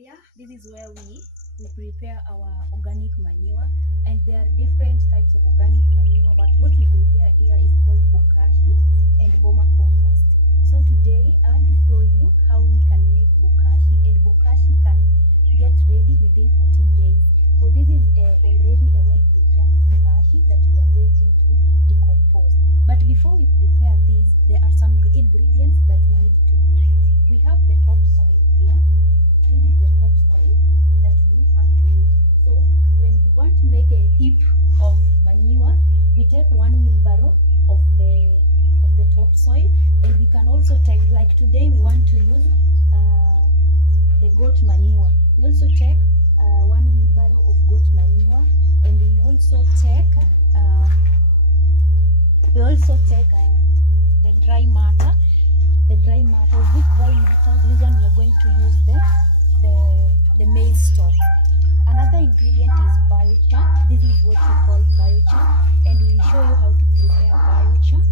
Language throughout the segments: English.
area, this is where we prepare our organic manure, and there are different types of organic manure, but what we prepare here is called Bokashi and Boma compost. So today I want to show you how we can make Bokashi, and Bokashi can get ready within 14 days. So this is already a well-prepared Bokashi that we are waiting to decompose. But before we prepare this, there are some ingredients that we need to use. We have the topsoil here. This is the topsoil that we have to use. So when we want to make a heap of manure, we take 1 wheelbarrow of the topsoil, and we can also take, like today we want to use the goat manure. We also take 1 wheelbarrow of goat manure, and we also take the dry matter. The dry matter. This dry matter, this one we are going to use the maize stalk. Another ingredient is biochar. This is what we call biochar, and we'll show you how to prepare biochar.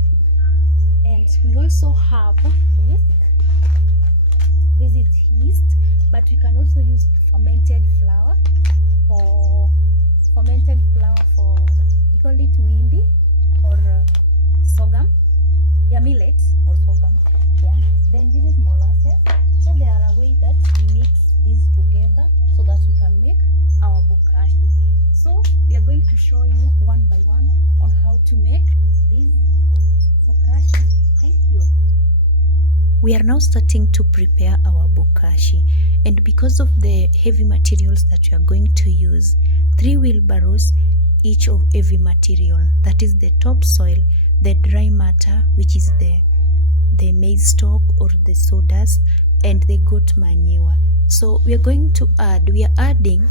And we also have yeast. This is yeast, but we can also use fermented flour for we call it wimbi or sorghum. Yeah, millet or sorghum. Yeah. Then this is molasses. So there are a way that we mix these together so that we can make our bokashi. So we are going to show you one by one on how to make this bokashi. Thank you. We are now starting to prepare our bokashi, and because of the heavy materials that we are going to use, 3 wheelbarrows each of every material, that is the topsoil, the dry matter, which is the maize stalk or the sawdust, and the goat manure. So we are adding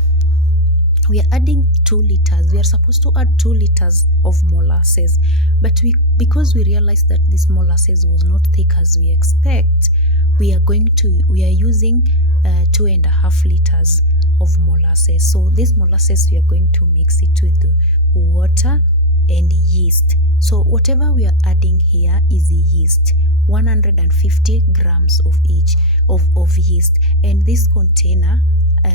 2 liters. We are supposed to add 2 liters of molasses, but because we realized that this molasses was not thick as we expect, we are using 2.5 liters of molasses. So this molasses, we are going to mix it with water and yeast. So whatever we are adding here is yeast, 150 grams of each of yeast, and this container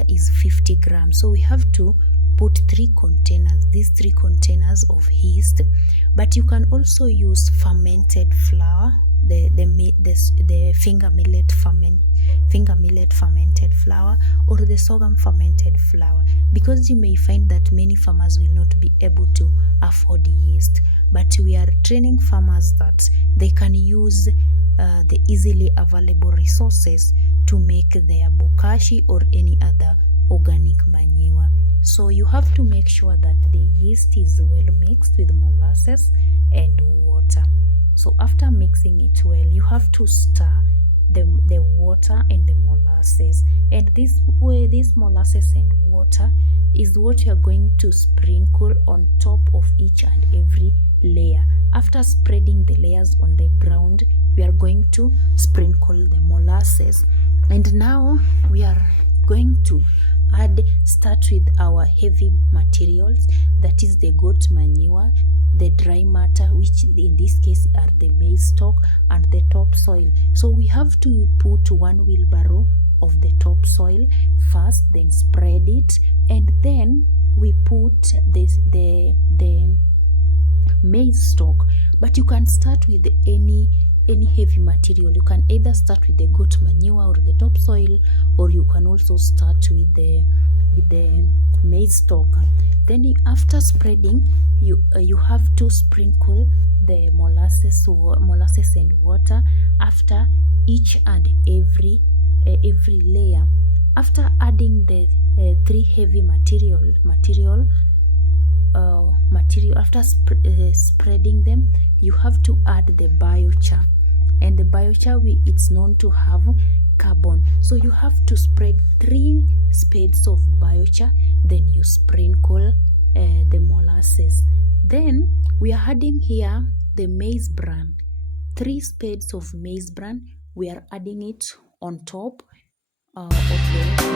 is 50 grams. So we have to put 3 containers, these 3 containers of yeast. But you can also use fermented flour, the finger millet fermented flour, or the sorghum fermented flour, because you may find that many farmers will not be able to afford yeast, but we are training farmers that they can use the easily available resources to make their bokashi or any other organic manure. So you have to make sure that the yeast is well mixed with molasses and water. So after mixing it well, you have to stir the water and the molasses, and this molasses and water is what you are going to sprinkle on top of each and every layer. After spreading the layers on the ground, we are going to sprinkle the molasses, and now we are going to start with our heavy materials, that is the goat manure, the dry matter, which in this case are the maize stalk, and the topsoil. So we have to put 1 wheelbarrow of the topsoil first, then spread it, and then we put the maize stalk. But you can start with any heavy material. You can either start with the goat manure or the topsoil, or you can also start with the maize stalk. Then after spreading, you have to sprinkle the molasses and water after each and every layer. After adding the 3 heavy material after spreading them, you have to add the biochar, and the biochar, it's known to have carbon. So you have to spread 3 spades of biochar, then you sprinkle the molasses. Then we are adding here the maize bran, 3 spades of maize bran. We are adding it on top of the